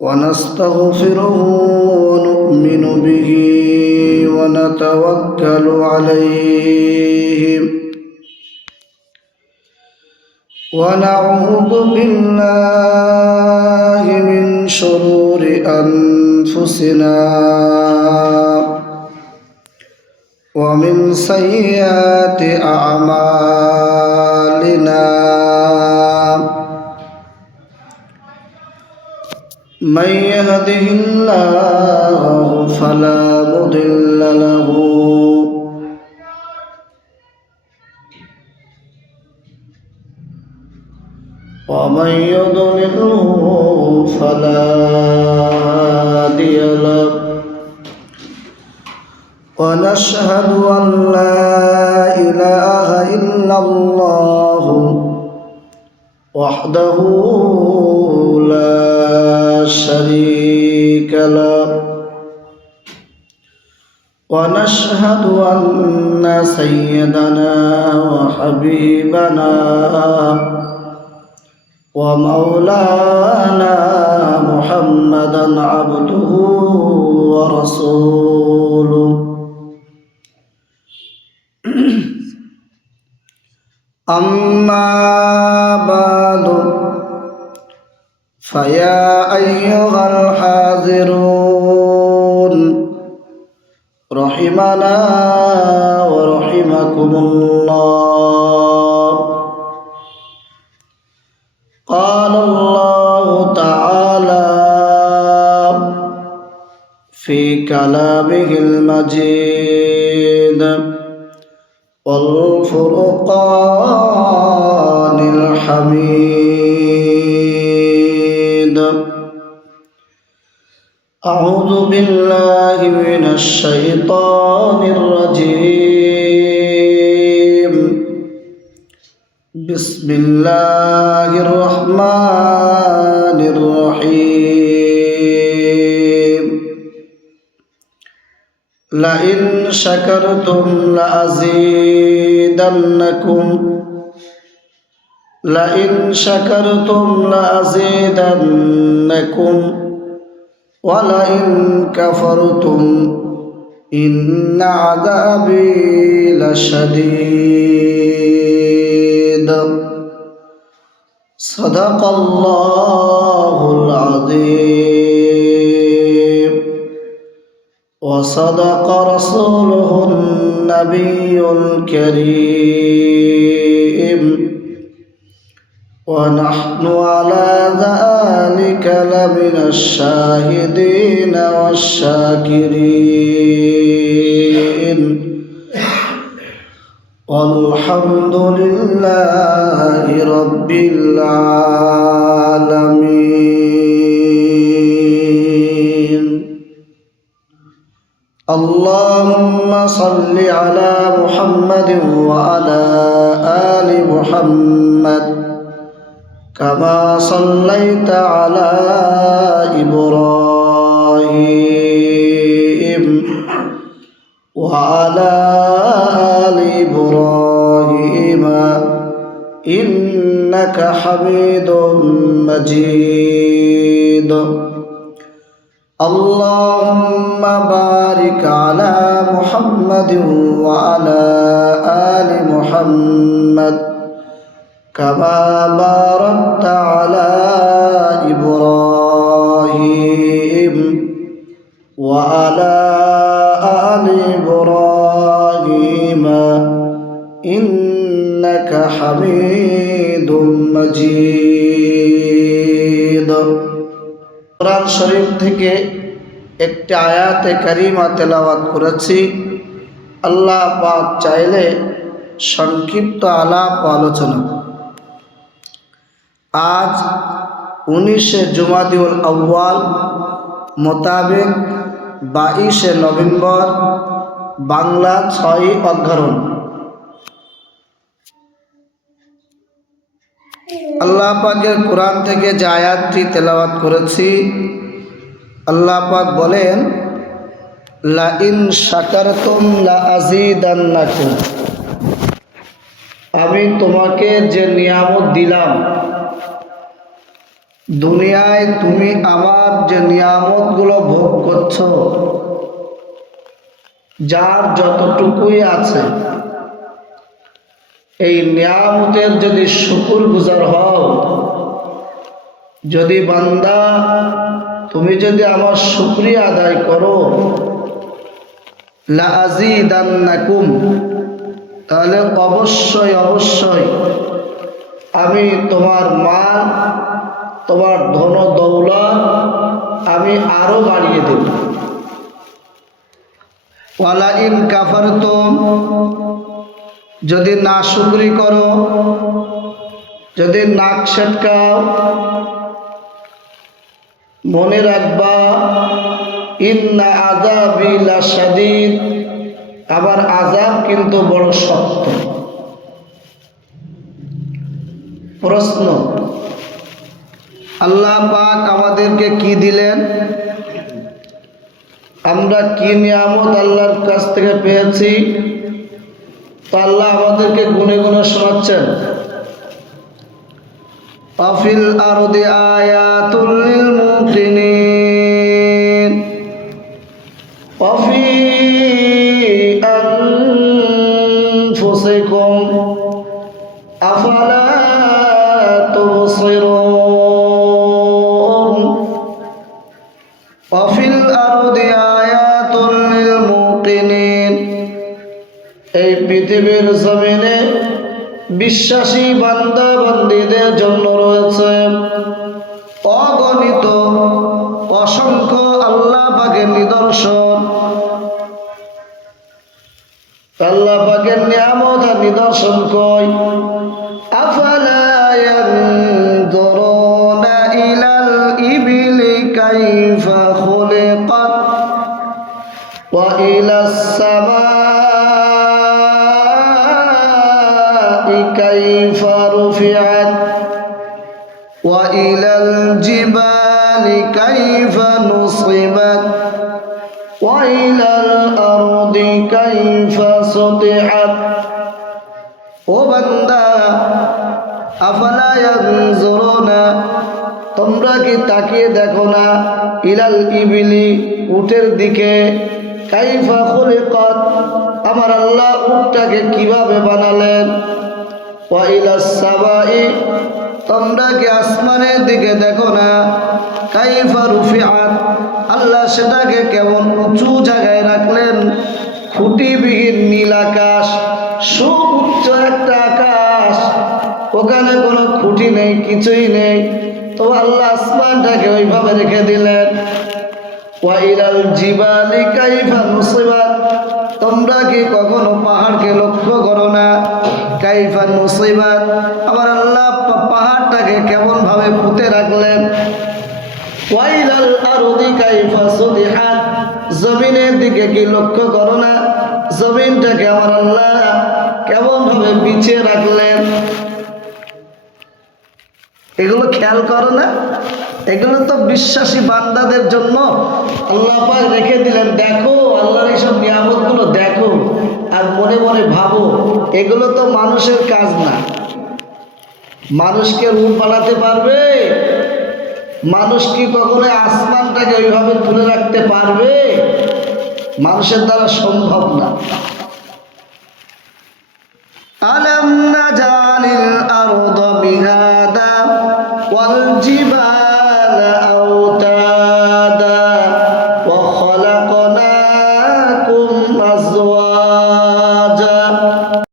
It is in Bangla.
ونستغفره ونؤمن به ونتوكل عليه ونعوذ بالله من شرور أنفسنا ومن سيئات أعمالنا من يهده الله فلا مضل له ومن يضلله فلا هادي له ونشهد أن لا إله إلا الله وحده لا شريك له ونشهد أن سيدنا وحبيبنا ومولانا محمدا عبده ورسوله أما بعد فيا أيها الحاضرون رحمنا ورحمكم الله. قال الله تعالى في كلامه المجيد والفرقان الحميد: أعوذ بالله من الشيطان الرجيم. بسم الله الرحمن الرحيم. لئن شكرتم لأزيدنكم ولئن كفرتم إن عذابي لشديد. صدق الله العظيم وصدق رسوله النبي الكريم ونحن على ذلك لمن الشاهدين والشاكرين والحمد لله رب العالمين. اللهم صل على محمد وعلى آل محمد كما صليت على إبراهيم وعلى آل إبراهيم إنك حميد مجيد. اللهم بارك على محمد وعلى آل محمد كما باركت على إبراهيم وعلى آل إبراهيم إنك حميد مجيد. কোরআন শরীফ থেকে একটি আয়াতে কারিমা তেলাওয়াত করেছি। আল্লাহ পাক চাইলে সংক্ষিপ্ত আলাপ আলোচনা। আজ 19 জুমাদিউল আউয়াল মোতাবেক 22 নভেম্বর বাংলা 6 অগ্রহণ। আল্লাহ পাকের কোরআন থেকে যে আয়াতটি তেলাওয়াত করেছি, আল্লাহ পাক বলেন, লা ইন শাকারতুম লা আযীদান্নাকুম, আমি তোমাকে যে নিয়ামত দিলাম দুনিয়ায় তুমি আমার যে নিয়ামতগুলো ভোগ করছো, যার যতটুকুই আছে, এই নিয়ামতের যদি শুকরগুজার হও, যদি বান্দা তুমি যদি আমার শুকরিয়া আদায় করো, লা আযীদান্নাকুম, তাহলে অবশ্যই অবশ্যই আমি তোমার মাল, তোমার ধন দৌলত আমি আরো বাড়িয়ে দেব। ওয়ালা ইন কাফারতুম, যদি নাশুকরি করো, যদি নাক সেটকাও, মনে রাখবা ইন্না আযাবি লাশাদীদ, আবার আযাব কিন্তু বড় শক্ত। প্রশ্ন, আল্লাহ পাক আমাদেরকে কি দিলেন? আমরা কি নিয়ামত আল্লাহর কাছ থেকে পেয়েছি? তো আল্লাহ আমাদেরকে গুনে গুনে শোনাচ্ছেন, আফিল আরদি আয়াতুল লিল মুকিনিন ওয়াফি আনফুসিকুম আফালা তুবসিরুন। আফিল আরদি আয়াতুল লিল মুকিনিন, এই পৃথিবীর জমিনে বিশ্বাসী বান্দা বান্দীদের জন্য রয়েছে অগণিত অসংখ্য আল্লাহ পাকের নিদর্শন, আল্লাহ পাকের নিয়ামত আর নিদর্শন। কই আফালা ইয়ানজুরুনা ইলাল ইবিলি কাইফা খুলিকাত ওয়া ইলাস সামাই কাইফা রুফিআত ওয়া ইলাল জিবালি কাইফা নুসিবাত ওয়া ইলাল আরদি কাইফা সুতিহাত। ও বান্দা, আফালা ইয়ানজুরুনা, তোমরা কি তাকিয়ে দেখো না, ইলাল ইবিলি, উটের দিকে, কাইফা খুলিকাত, আমার আল্লাহ উটটাকে কিভাবে বানালেন, ওয়া ইলাস সামাই, তোমরা কি আসমানের দিকে দেখো না, কাইফা রুফিআত, আল্লাহ সেটাকে কেমন উঁচু জায়গায় রাখলেন, খুঁটিবিহীন নীল আকাশ, সুউচ্চ একটা আকাশ, ওখানে কোনো খুঁটি নেই, কিছুই নেই, তো আল্লাহ আসমানটাকে ওইভাবে রেখে দিলেন। ওয়া ইলাল জিবালি কাইফা নুসিবাত, তোমরা কি কখনো পাহাড়কে লক্ষ্য করো না, কাইফা নুসিবাত, আমার আল্লাহ পাহাড়টাকে কেমন ভাবে পুঁতে রাখলেন। ওয়া ইলাল আরদি কাইফা সুতিহাত, জমিনের দিকে কি লক্ষ্য করো না, জমিনটাকে আমার আল্লাহ কেমন ভাবে বিছিয়ে রাখলেন। এগুলো খেয়াল করো না? এগুলো তো বিশ্বাসী বান্দাদের জন্য আল্লাহ পাক রেখে দিলেন। দেখো আল্লাহর এইসব নিয়ামতগুলো দেখো, আর মনে মনে ভাবো এগুলো তো মানুষের কাজ না। মানুষকে রূপ বানাতে পারবে? মানুষ কি কখনো আসমানটাকে ওইভাবে তুলে রাখতে পারবে? মানুষের দ্বারা সম্ভব না। আলাম নাজালিল আরদা মিহাদা ওয়াল জিবাল